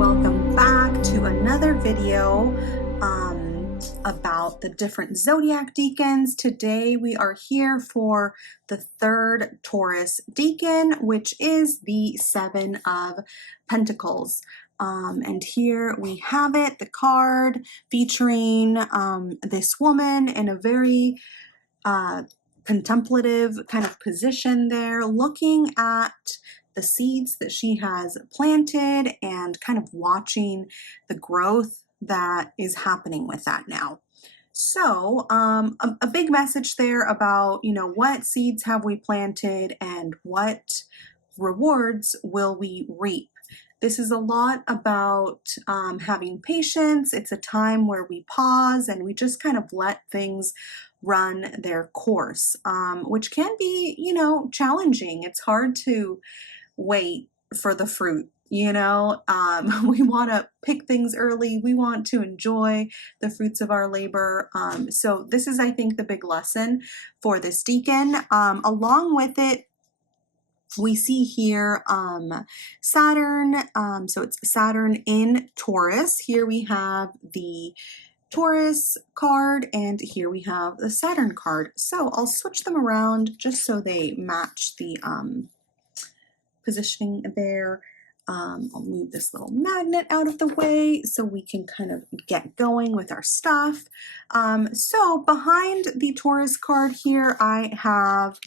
welcome back to another video about the different zodiac decans. Today we are here for the third Taurus decan, which is the Seven of Pentacles. And here we have it, the card featuring this woman in a very contemplative kind of position there, looking at the seeds that she has planted and kind of watching the growth that is happening with that now. So a big message there about, what seeds have we planted and what rewards will we reap. This is a lot about having patience. It's a time where we pause and we just kind of let things run their course, which can be, challenging. It's hard to wait for the fruit. We want to pick things early. We want to enjoy the fruits of our labor. So this is, I think, the big lesson for this decan. Along with it, we see here Saturn. So it's Saturn in Taurus. Here we have the Taurus card, and here we have the Saturn card. So I'll switch them around just so they match the positioning there. I'll move this little magnet out of the way so we can kind of get going with our stuff. So behind the Taurus card here, I have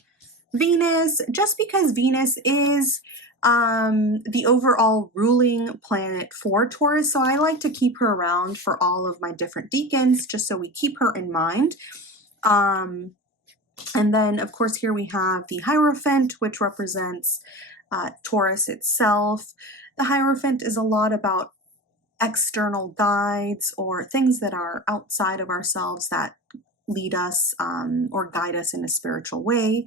Venus, just because Venus is the overall ruling planet for Taurus. So I like to keep her around for all of my different decans, just so we keep her in mind. And then, of course, here we have the Hierophant, which represents Taurus itself. The Hierophant is a lot about external guides or things that are outside of ourselves that lead us or guide us in a spiritual way.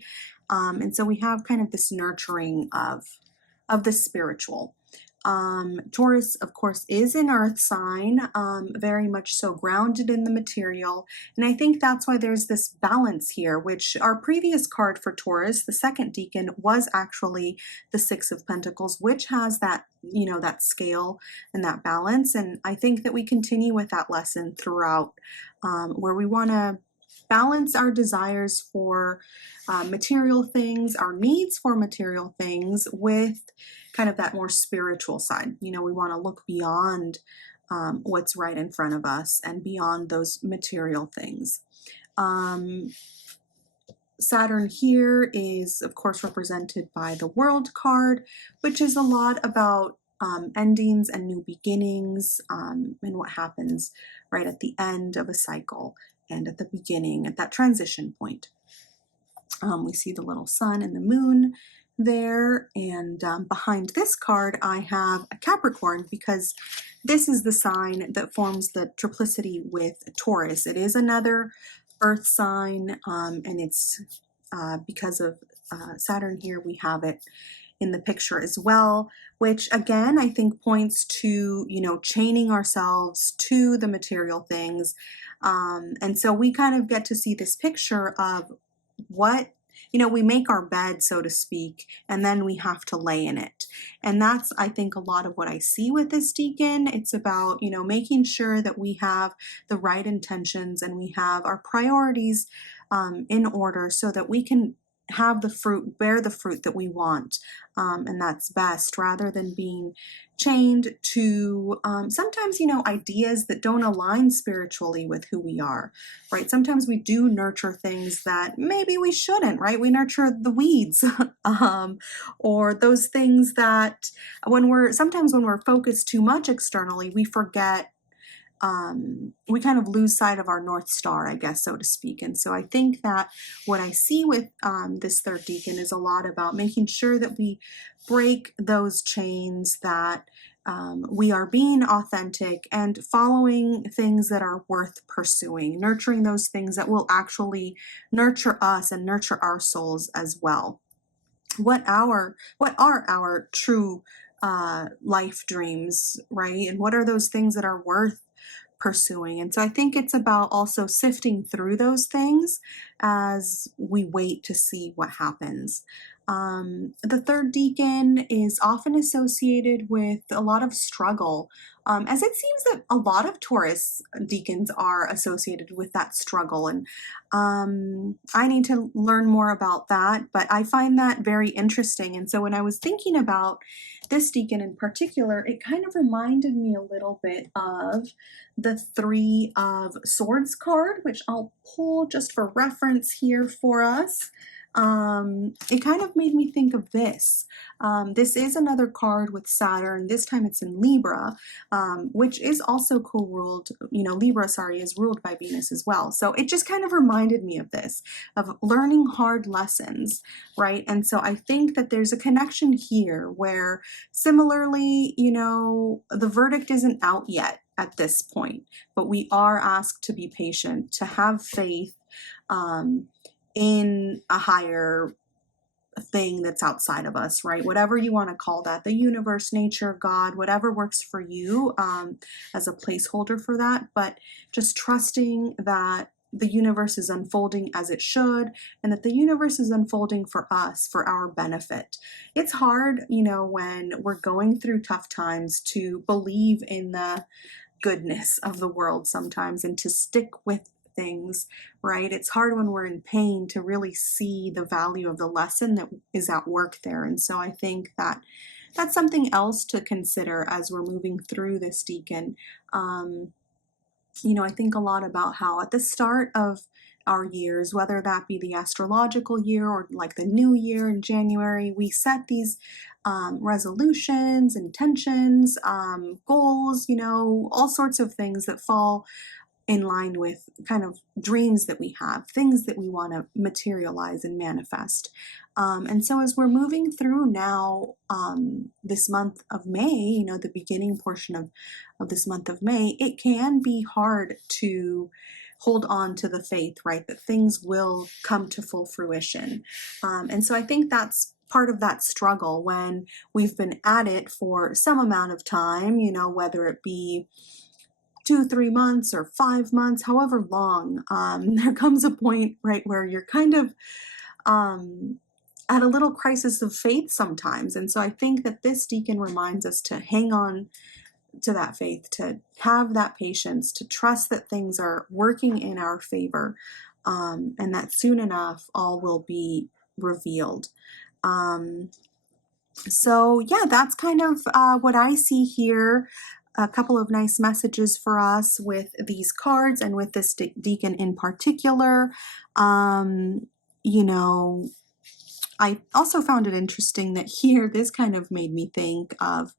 And so we have kind of this nurturing of the spiritual. Taurus, of course, is an earth sign, very much so grounded in the material. And I think that's why there's this balance here, which our previous card for Taurus, the second decan, was actually the Six of Pentacles, which has that, that scale and that balance. And I think that we continue with that lesson throughout, where we want to balance our desires for material things, our needs for material things, with kind of that more spiritual side. We want to look beyond what's right in front of us and beyond those material things. Saturn here is, of course, represented by the World card, which is a lot about endings and new beginnings, and what happens right at the end of a cycle and at the beginning, at that transition point. We see the little sun and the moon there, and behind this card I have a Capricorn, because this is the sign that forms the triplicity with Taurus. It is another earth sign, and it's because of Saturn here, we have it in the picture as well, which again I think points to, chaining ourselves to the material things. And so we kind of get to see this picture of what, we make our bed, so to speak, and then we have to lay in it. And that's, I think, a lot of what I see with this decan. It's about, making sure that we have the right intentions and we have our priorities in order so that we can have the fruit, bear the fruit that we want. And that's best, rather than being chained to sometimes, ideas that don't align spiritually with who we are, right? Sometimes we do nurture things that maybe we shouldn't, right? We nurture the weeds or those things that sometimes when we're focused too much externally, we forget, we kind of lose sight of our North Star, I guess, so to speak. And so I think that what I see with this third decan is a lot about making sure that we break those chains, that we are being authentic and following things that are worth pursuing, nurturing those things that will actually nurture us and nurture our souls as well. What are our true life dreams, right? And what are those things that are worth pursuing? And so I think it's about also sifting through those things as we wait to see what happens. The third decan is often associated with a lot of struggle, as it seems that a lot of Taurus decans are associated with that struggle. And I need to learn more about that, but I find that very interesting. And so when I was thinking about this decan in particular, it kind of reminded me a little bit of the Three of Swords card, which I'll pull just for reference here for us. It kind of made me think of this. This is another card with Saturn. This time it's in Libra, which is also co-ruled, Libra, sorry, is ruled by Venus as well. So it just kind of reminded me of this, of learning hard lessons, right? And so I think that there's a connection here where similarly, the verdict isn't out yet at this point, but we are asked to be patient, to have faith, in a higher thing that's outside of us, right? Whatever you want to call that, the universe, nature, God, whatever works for you, as a placeholder for that, but just trusting that the universe is unfolding as it should, and that the universe is unfolding for us, for our benefit. It's hard, when we're going through tough times, to believe in the goodness of the world sometimes and to stick with things, right? It's hard when we're in pain to really see the value of the lesson that is at work there. And so I think that that's something else to consider as we're moving through this decan. I think a lot about how at the start of our years, whether that be the astrological year or like the new year in January, we set these resolutions, intentions, goals, all sorts of things that fall in line with kind of dreams that we have, things that we want to materialize and manifest. And so as we're moving through now, this month of May, the beginning portion of this month of May, it can be hard to hold on to the faith, right? That things will come to full fruition. And so I think that's part of that struggle when we've been at it for some amount of time, whether it be 2-3 months or 5 months, however long, there comes a point, right, where you're kind of at a little crisis of faith sometimes. And so I think that this decan reminds us to hang on to that faith, to have that patience, to trust that things are working in our favor, and that soon enough all will be revealed. So yeah, that's kind of what I see here. A couple of nice messages for us with these cards and with this decan in particular. I also found it interesting that here, this kind of made me think of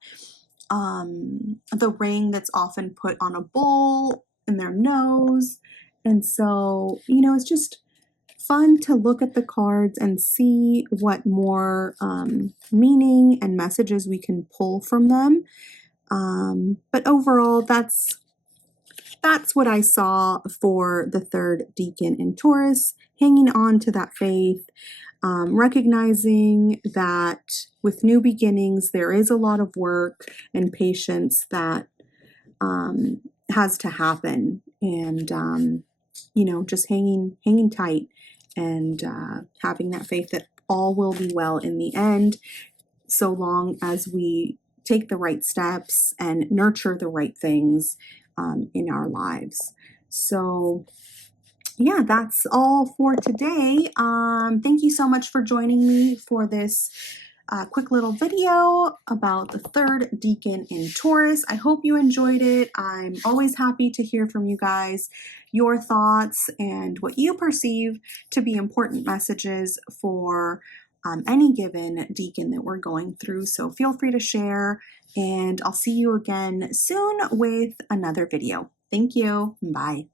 the ring that's often put on a bull in their nose. And so, it's just fun to look at the cards and see what more meaning and messages we can pull from them. But overall, that's what I saw for the third decan in Taurus, hanging on to that faith, recognizing that with new beginnings, there is a lot of work and patience that has to happen, and just hanging tight and having that faith that all will be well in the end, so long as we take the right steps and nurture the right things in our lives. So yeah, that's all for today. Thank you so much for joining me for this quick little video about the third decan in Taurus. I hope you enjoyed it. I'm always happy to hear from you guys, your thoughts, and what you perceive to be important messages for any given decan that we're going through. So feel free to share, and I'll see you again soon with another video. Thank you. Bye.